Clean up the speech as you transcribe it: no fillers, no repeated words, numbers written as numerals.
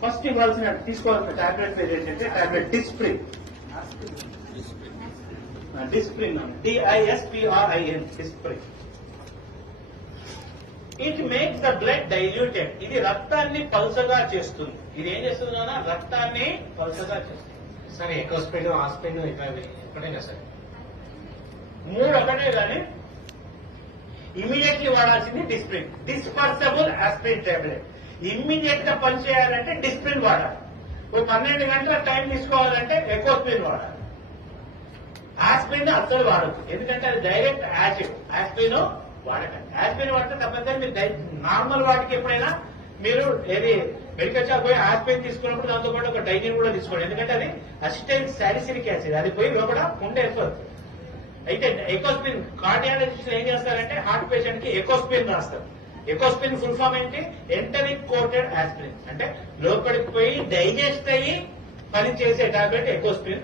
First ఇవ్వాల్సిన తీసుకోవాల్సిన tablet పేరు ఏంటంటే tablet Disprin. Disprin DISPRIN Disprin. It makes the blood diluted. ఇది రక్తాన్ని పల్సగా చేస్తుంది. ఇది ఏం చేస్తుందో రక్తాన్ని పల్సగా చేస్తుంది. సరే ఎకోస్పిన్ ఆస్పిన్ ఎక్కడైనా సరే మూడు ఒకటే కానీ ఇమీడియట్లీ వాడాల్సింది Disprin. Dispersible aspirin tablet. Immediate గా పనిచేయాలంటే డిస్ప్రిన్ వాడాలి. ఓ 12 గంటల టైం తీసుకోవాలంటే ఎకోస్పిన్ వాడాలి. ఆస్పిరిన్ అస్సలు వాడద్దు, ఎందుకంటే అది డైరెక్ట్ యాసిడ్. ఆస్పిరిన్ వాడకండి. ఆస్పిరిన్ వాడితే తప్పనిసరి మీరు నార్మల్ వాటికి ఎప్పుడైనా మీరు ఏది మెడికల్ షాప్ పోయి ఆస్పిరిన్ తీసుకున్నప్పుడు దాంతో పాటు ఒక డైజిన్ కూడా తీసుకోండి, ఎందుకంటే అది అసిటైల్ సాలిసిలిక్ యాసిడ్. అది పోయి లోపల ఉండే వెళ్ళిపోతుంది. అయితే ఎకోస్పిన్ కార్డియాలజిస్ట్ ఏం చేస్తారంటే హార్ట్ పేషెంట్ కి ఎకోస్పిన్ రాస్తారు. ఎకోస్పిన్ ఫుల్ ఫామ్ ఏంటి? Enteric coated aspirin. అంటే లోపలికి పోయి డైజెస్ట్ అయ్యి పని చేసే టాబ్లెట్ ఎకోస్పిన్.